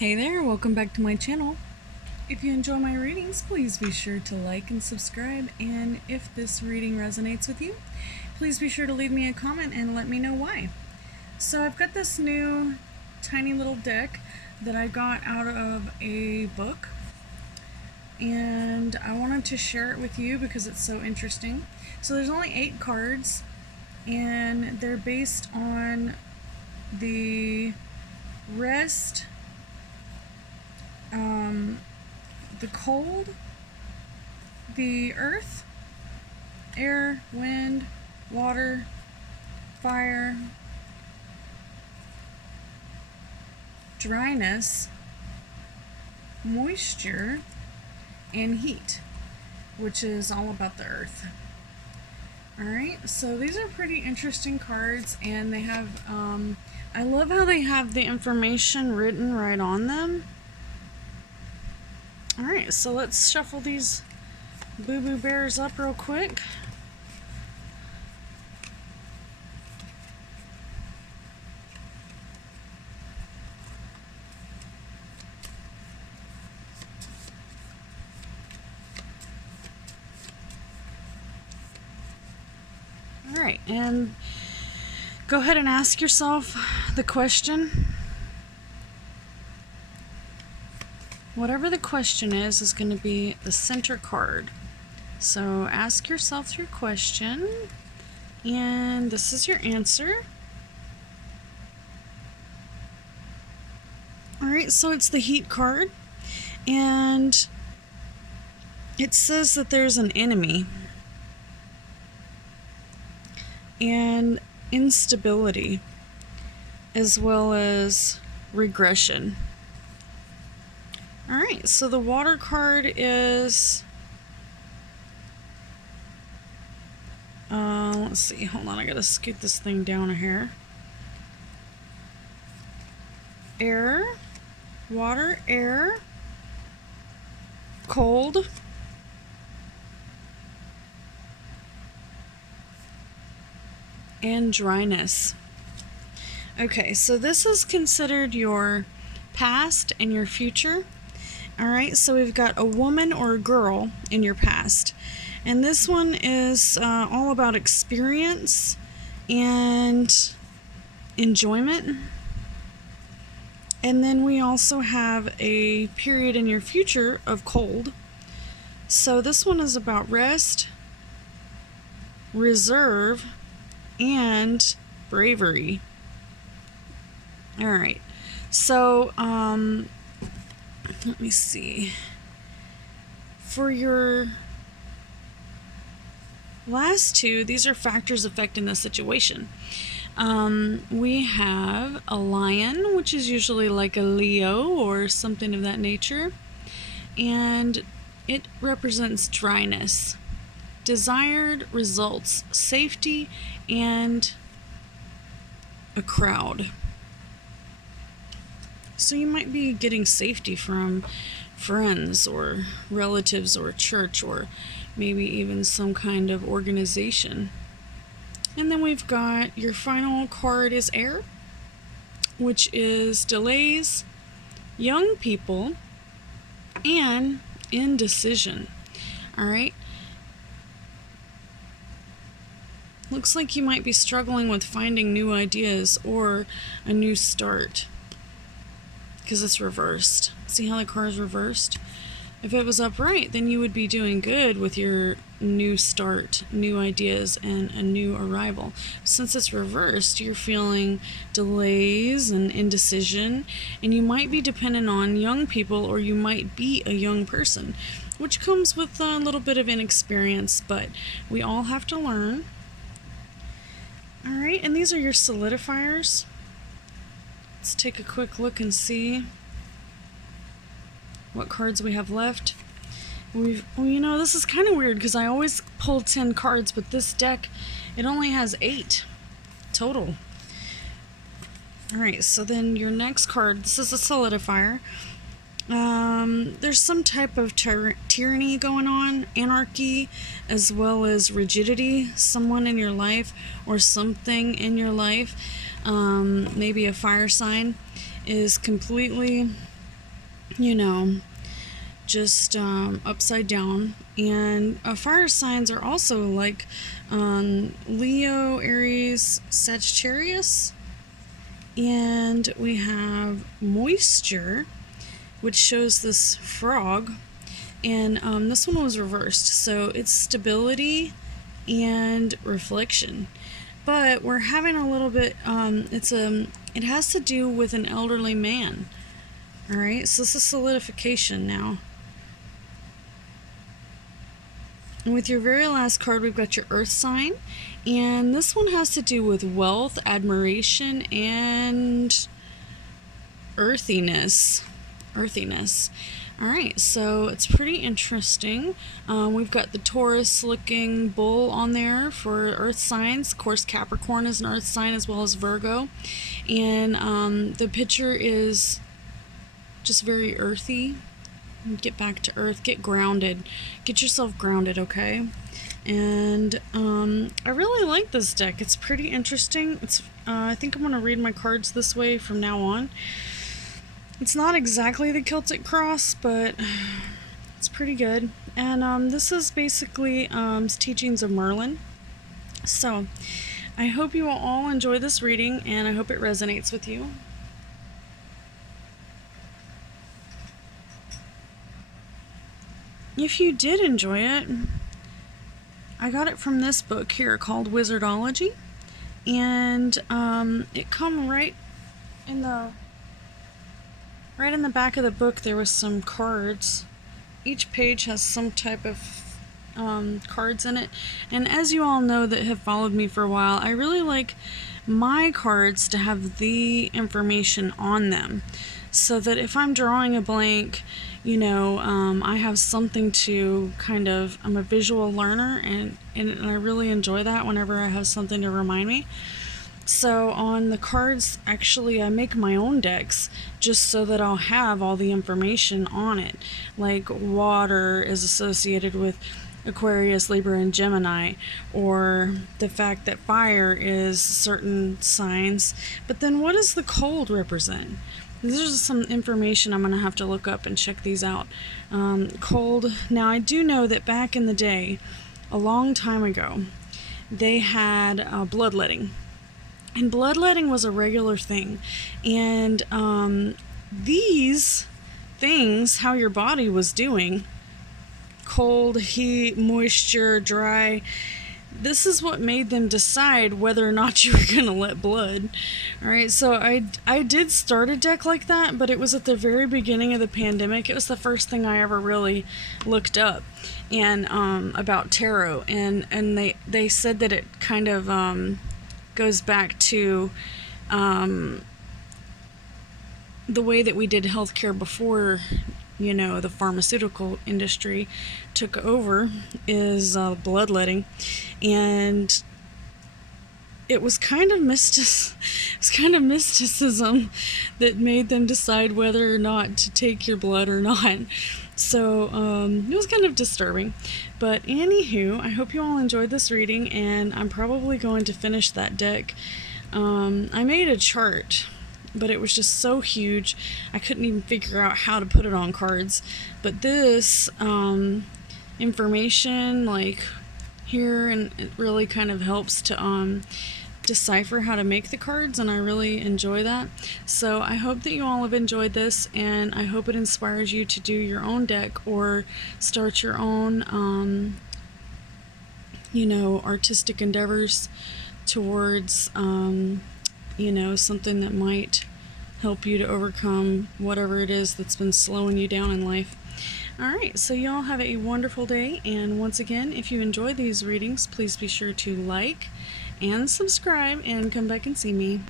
Hey there, welcome back to my channel. If you enjoy my readings, please be sure to like and subscribe, and if this reading resonates with you, please be sure to leave me a comment and let me know why. So I've got this new tiny little deck that I got out of a book, and I wanted to share it with you because it's so interesting. So there's only 8 cards, and they're based on the rest, the cold, the earth, air, wind, water, fire, dryness, moisture, and heat, which is all about the earth. Alright, so these are pretty interesting cards, and they have, I love how they have the information written right on them. Alright, so let's shuffle these boo-boo bears up real quick. Alright, and go ahead and ask yourself the question. Whatever the question is going to be the center card. So ask yourself your question, and this is your answer. Alright, so it's the heat card, and it says that there's an enemy and instability as well as regression. Alright, so the water card is, let's see, hold on, I gotta scoot this thing down a hair. Air, water, air, cold, and dryness. Okay, so this is considered your past and your future. Alright, so we've got a woman or a girl in your past. And this one is all about experience and enjoyment. And then we also have a period in your future of cold. So this one is about rest, reserve, and bravery. Alright, so let me see. For your last two, these are factors affecting the situation. We have a lion, which is usually like a Leo or something of that nature, and it represents dryness, desired results, safety, and a crowd. So you might be getting safety from friends or relatives or church or maybe even some kind of organization. And then we've got your final card is air, which is delays, young people, and indecision. Alright? Looks like you might be struggling with finding new ideas or a new start, because it's reversed. See how the card is reversed? If it was upright, then you would be doing good with your new start, new ideas, and a new arrival. Since it's reversed, you're feeling delays and indecision, and you might be dependent on young people, or you might be a young person, which comes with a little bit of inexperience, but we all have to learn. Alright, and these are your solidifiers. Let's take a quick look and see what cards we have left. Well, you know, this is kind of weird because I always pull 10 cards, but this deck, it only has 8 total. Alright, so then your next card, this is a solidifier. There's some type of tyranny going on, anarchy, as well as rigidity. Someone in your life or something in your life, maybe a fire sign, is completely you know, just upside down. And fire signs are also like Leo, Aries, Sagittarius. And we have moisture, which shows this frog. And this one was reversed, so it's stability and reflection. But we're having a little bit, it has to do with an elderly man. Alright, so this is solidification now. And with your very last card, we've got your earth sign. And this one has to do with wealth, admiration, and earthiness. Alright, so it's pretty interesting. We've got the Taurus-looking bull on there for earth signs. Of course, Capricorn is an earth sign as well as Virgo. And the picture is just very earthy. Get back to earth, get grounded, get yourself grounded, okay? And I really like this deck. It's pretty interesting. I think I'm going to read my cards this way from now on. It's not exactly the Celtic cross, but it's pretty good. And this is basically teachings of Merlin. So I hope you will all enjoy this reading, and I hope it resonates with you. If you did enjoy it, I got it from this book here called Wizardology, and it come right in the back of the book. There was some cards. Each page has some type of cards in it, and as you all know that have followed me for a while, I really like my cards to have the information on them, so that if I'm drawing a blank, you know, I have something to I'm a visual learner, and I really enjoy that whenever I have something to remind me. So on the cards, actually, I make my own decks just so that I'll have all the information on it. Like water is associated with Aquarius, Libra, and Gemini, or the fact that fire is certain signs. But then what does the cold represent? These are some information I'm going to have to look up and check these out. Cold. Now, I do know that back in the day, a long time ago, they had bloodletting. And bloodletting was a regular thing. And these things, how your body was doing, cold, heat, moisture, dry, this is what made them decide whether or not you were going to let blood. Alright, so I did start a deck like that, but it was at the very beginning of the pandemic. It was the first thing I ever really looked up and about tarot. And they said that it kind of goes back to the way that we did healthcare before, you know, the pharmaceutical industry took over, is bloodletting. And it was kind of mysticism that made them decide whether or not to take your blood or not. So it was kind of disturbing. But anywho, I hope you all enjoyed this reading, and I'm probably going to finish that deck. I made a chart, but it was just so huge I couldn't even figure out how to put it on cards. But this information, like here, and it really kind of helps to decipher how to make the cards, and I really enjoy that. So I hope that you all have enjoyed this, and I hope it inspires you to do your own deck or start your own you know, artistic endeavors towards you know, something that might help you to overcome whatever it is that's been slowing you down in life. Alright, so y'all have a wonderful day, and once again, if you enjoy these readings, please be sure to like and subscribe and come back and see me.